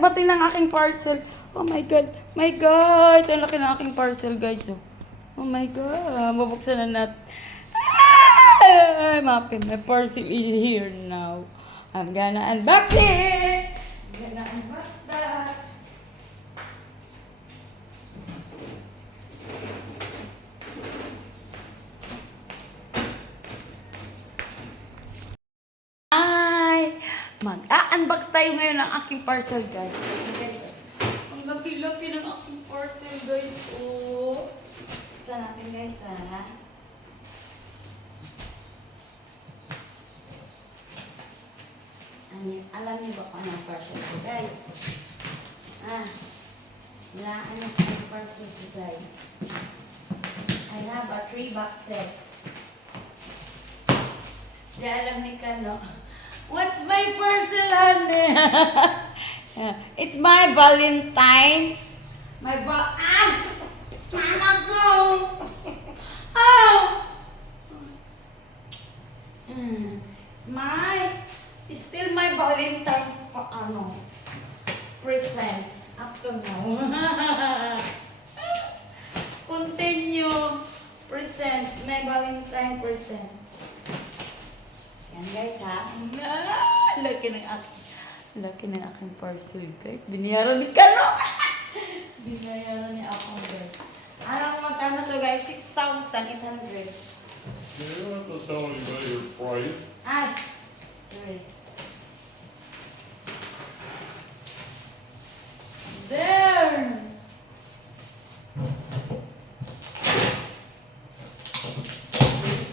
bati ng aking parcel. Oh my God. My God. Ang laki ng aking parcel, guys. Oh my God. Mabuksan na natin. Mapin, my parcel is here now. I'm gonna unbox it. I'm gonna unbox that. Ay! Mag-unbox tayo ngayon ng aking parcel, guys. Ang laki-laki ng aking parcel, guys. Oh. Isa natin, guys, ha? Alam niyo ba kung anong parcel ko, guys? Walaan niyo kung anong parcel ko, guys. I have a 3 boxes. Di alam ni Kano. What's my parcel, honey? It's my Valentine's. Mama ko! Oh! It's still my Valentine's present up to now. Continue present, my Valentine present. Yan guys ha. Laki ng aking parcel guys. Binayaran ni Kano. Binayaran ni ako guys. Alam mo magkano to guys? 6,800. You don't have to tell anybody your price. Sorry. There!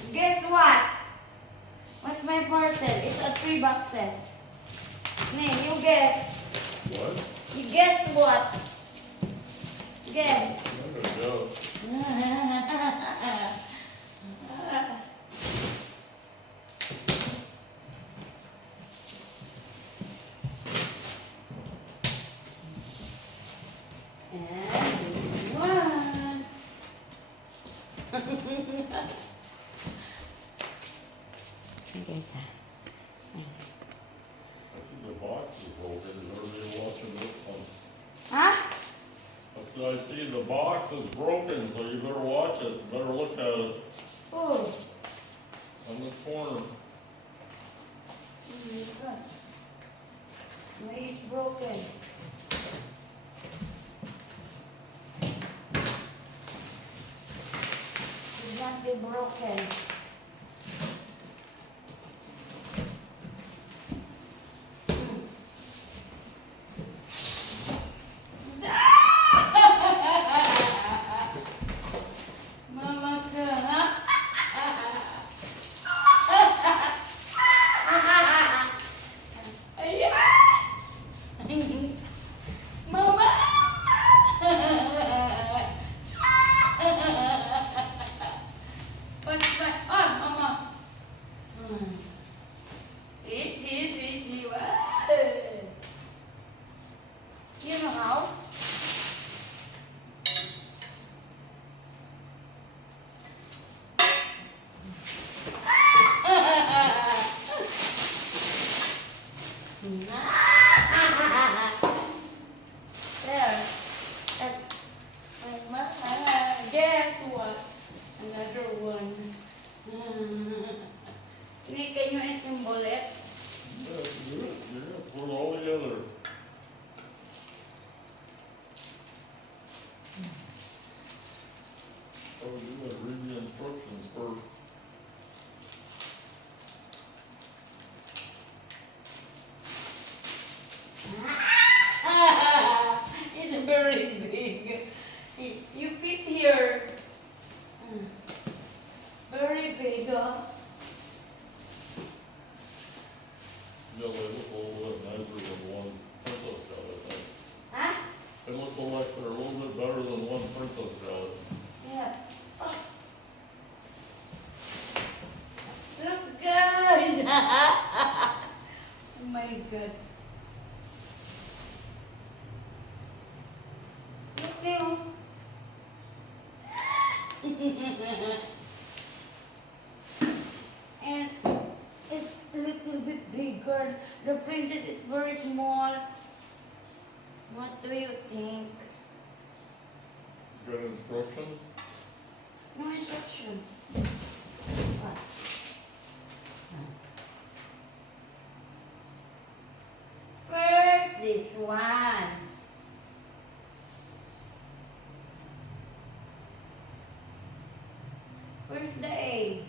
Guess what? What's my parcel? It's a 3 boxes. Nee, you guess. What? You guess what? Guess. I'm gonna go. I think the box is broken. Is everybody watching this one? I see the box is broken, so you better watch it. Better look at it. Oh. On this corner. Oh my God. Why it's broken? Should not be broken. You know how? There. That's like my guess what? Another one. Can you assemble it? Yeah, do it. You're gonna put it all together. Oh, you gotta read the instructions first. It's very big. You fit here. Very big. Yeah, they look a little bit nicer than one Princess got, I think. Huh? They look like they're a little bit better than one Princess got. Yeah. Oh. Look, guys. Oh my God. Look now. And it's a little bit bigger. The princess is very small. instructions? No instruction. What? First, this one. Where's the A?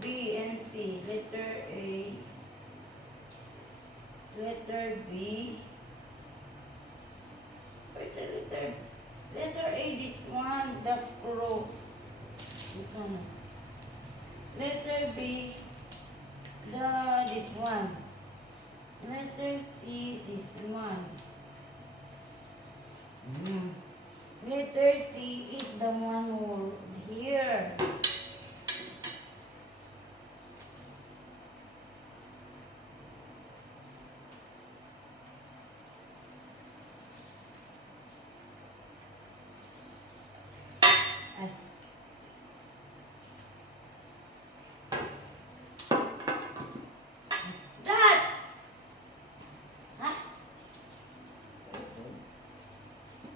B and C. Letter A. Letter B. Where's the letter? Letter A, this one, the screw. This one. Letter B, this one. Letter C, this one. Letter C is the one over here. Ay. Dad! Huh?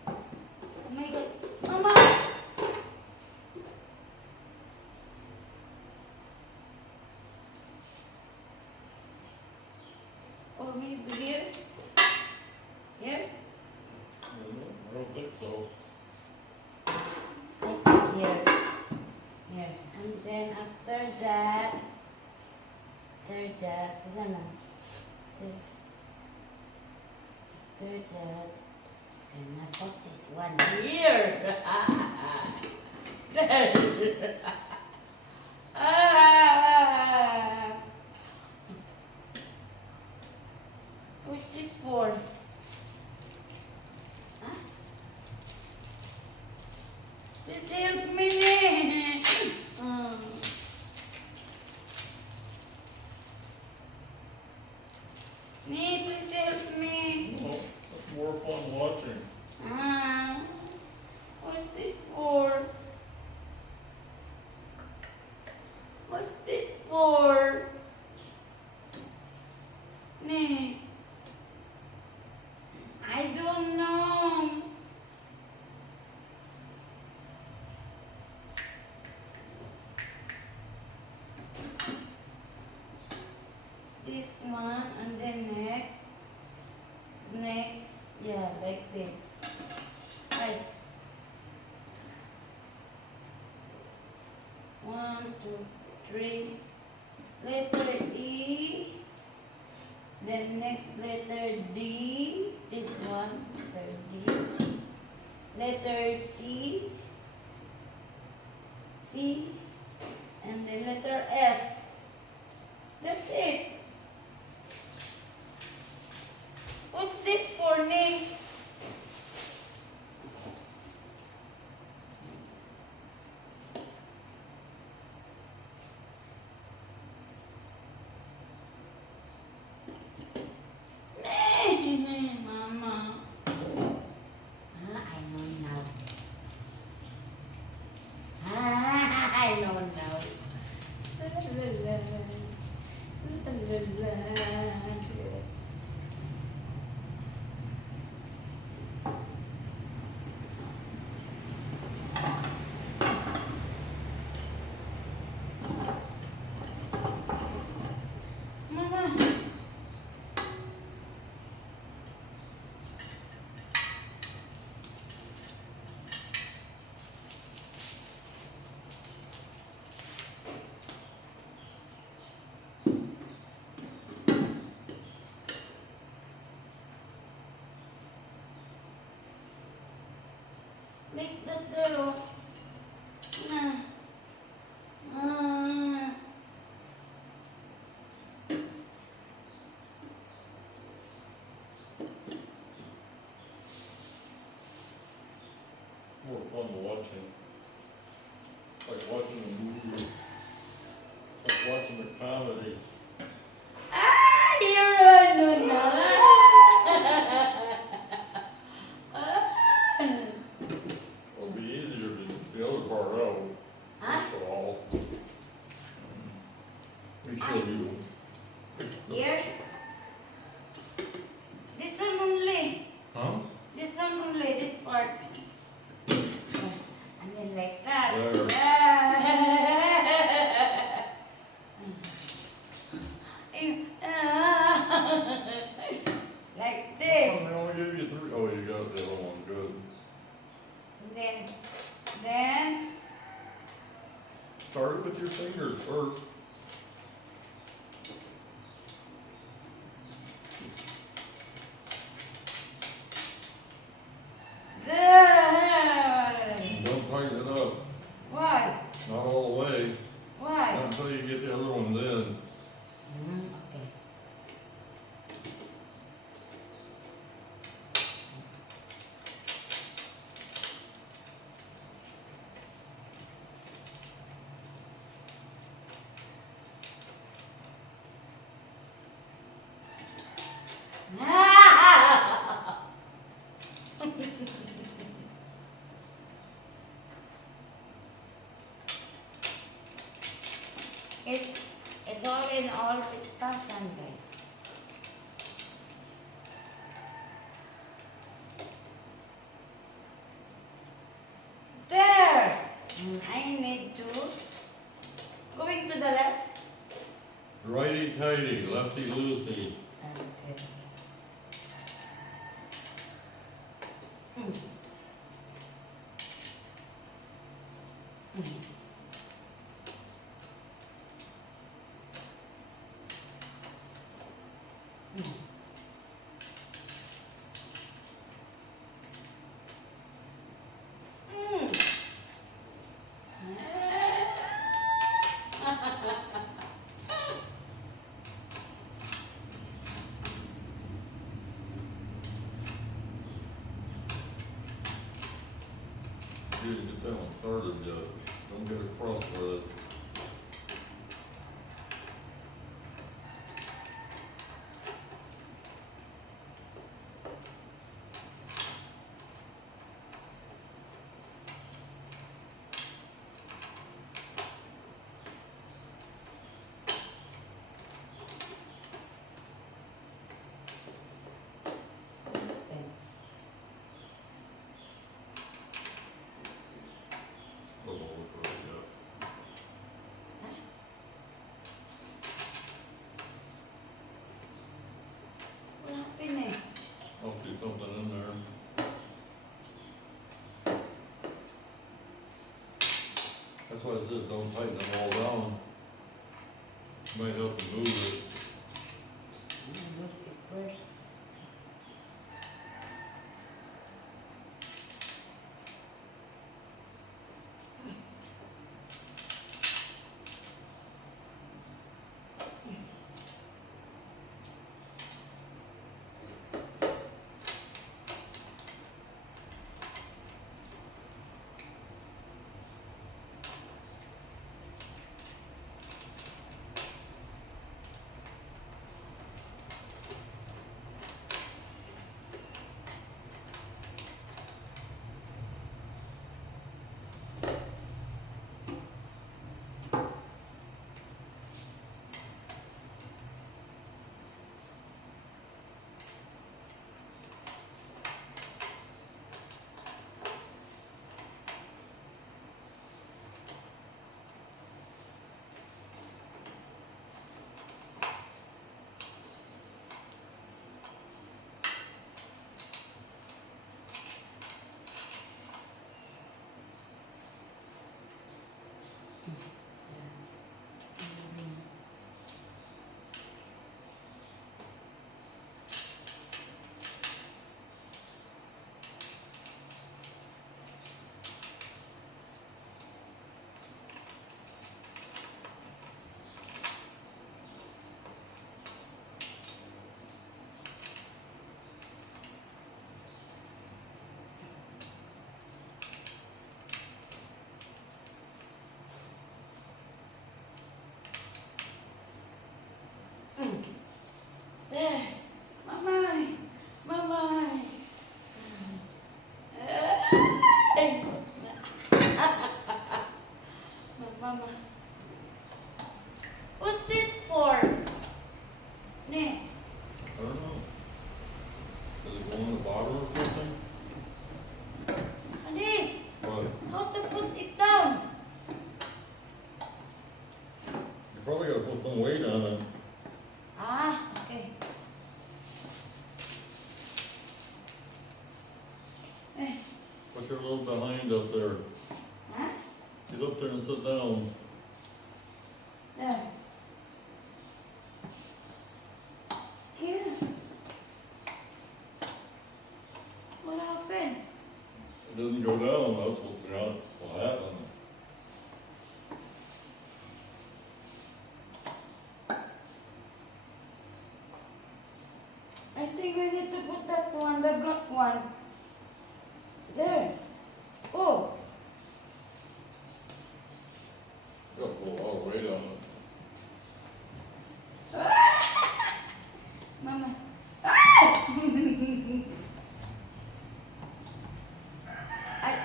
Oh my God. Mama! Or maybe here? Here? I don't think so. I think here. Here. And then after that, ano? After that, and I put this one here. There. Ah. What's this for? Huh? This help me. Please help me. No, that's more fun watching. What's this for? What's this for? Nee. I don't know. This one and then next, yeah, like this. Right. 1, 2, 3. Letter E. Then next letter D. This one, letter D. Letter C. And then letter F. That's it. What's this for, Nick? Mama. I know now. I know now. Mama. Make that zero. More fun watching. Like watching a movie. Like watching a comedy. You're on now. It'll be easier to gave you 3. Oh, you got the other one. Good. And then, Start it with your fingers first. And don't tighten it up. why? Not all the way. Why? Not until you get the other ones in. Okay. It's all in all 6,000 guys. There! I need to going to the left. Righty tighty, lefty loosey. Okay. Mm. Mm. Mm. Mm. You didn't get that one started yet. Don't get across with it. Oh, look right, yeah. What happened eh? I'll do something in there. That's why I said don't tighten them all down. Might help you move it. Use it first. There. Mamay. Mamay. Ay. Mama. What's this for? Ne. I don't know. Does it go on the bottom or something? Adi, What? how to put it down? You probably gotta put some weight on it. Ah, okay. But you're a little behind up there. Huh? Get up there and sit down. There. Here. What happened? It doesn't go down, that's what happened. I think we need to put that one, the black one. There. Oh. It'll go all the way down. Mama. I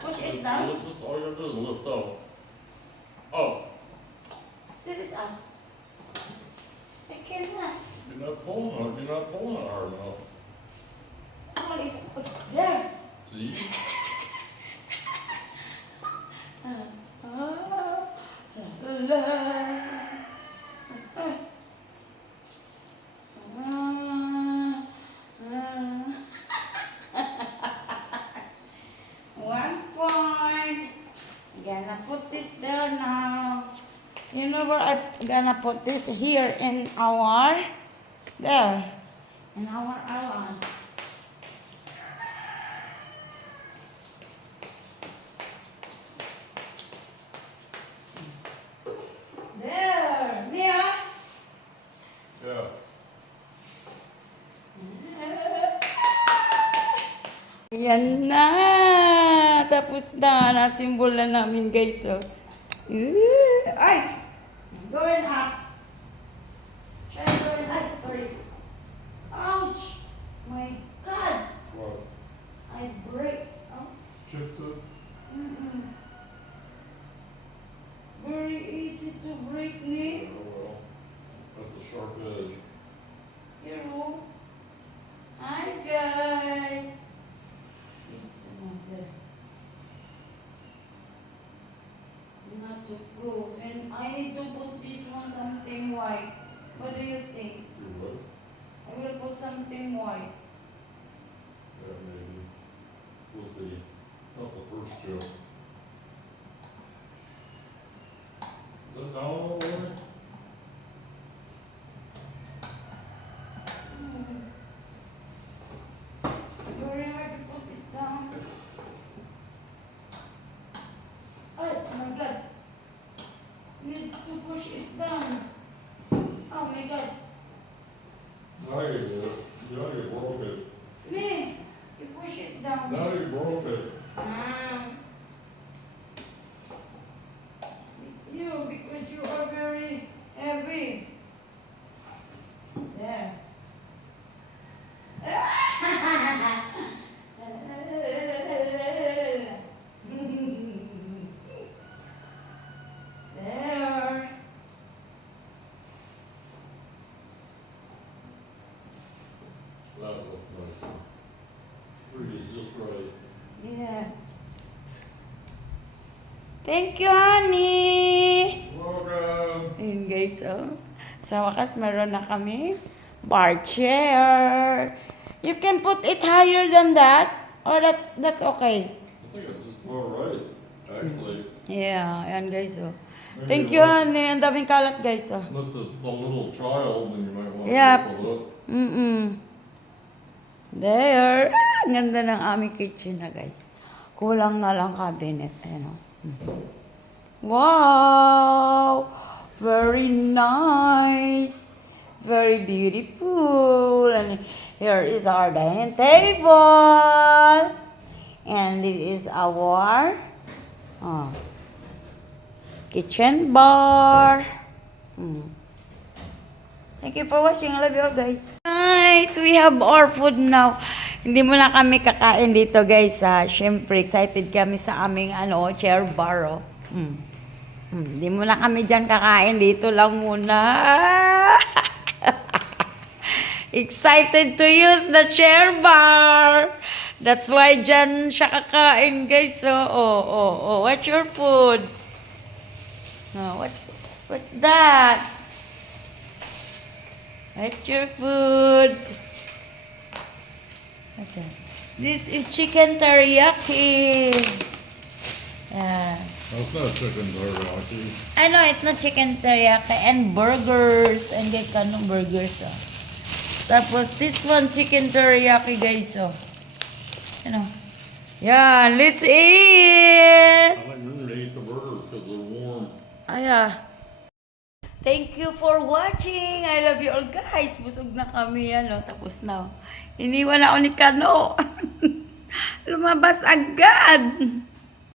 push it down. Just all you gotta do is lift up. Oh, This is up. I cannot. you're not pulling it hard enough. Oh, it's there. See? One point. Gonna put this there now. You know where I'm gonna put this here in our there. In our island. There, Mia. Yeah. Yan na! Tapos na. Nasimbol na namin, guys. So. Ay! Going up. Try going up. Sorry. Ouch! My God! What? I break. Oh. Chipped it? Mm-mm. Very easy to break me. Oh well. At the sharp edge. Hello. Hi, guys. It's another. Not too close. And I need to put this one something white. What do you think? You're right. I will put something white. Yeah, maybe. We'll see. Not the first chip. Is that down all the way? Very hard to put it down. Oh my God. Needs to push it down. Oh my God. Now you did it. Now you broke it. Me, you push it down. Now you broke it. You, because you are very heavy. There. There. That looks nice. Freeze just right. Yeah. Thank you, honey. Welcome. Ayun guys, oh. Sa wakas, meron na kami bar chair. You can put it higher than that, or that's okay. I think it's just about right, actually. Yeah, ayan guys, oh. Maybe Thank you, like- honey. Ang daming kalat, guys, oh. Unless it's a little child, then you might want to Yep. look. There. Ah, ganda ng aming kitchen na, guys. Kulang na lang cabinet. Ayan, oh. Wow! Very nice. Very beautiful. And here is our dining table. And this is our kitchen bar. Thank you for watching. I love you all, guys. Nice. We have our food now. Hindi mo na kami kakain dito, guys. Siyempre, excited kami sa aming chair bar. Oh. Hindi mo na kami dyan kakain. Dito lang muna. Excited to use the chair bar. That's why dyan siya kakain, guys. Oh. What's your food? Oh, what's that? What's your food? What's that? This is chicken teriyaki. Yeah. That's not chicken teriyaki. I know it's not chicken teriyaki and burgers and kay kanong burgers oh. Tapos this one chicken teriyaki guys oh. You know. Yeah, let's eat. I think you're gonna eat the burgers because they're warm. Aya. Thank you for watching. I love you all guys. Busog na kami ano. Tapos na. Iniwan ako ni Kano. Lumabas agad.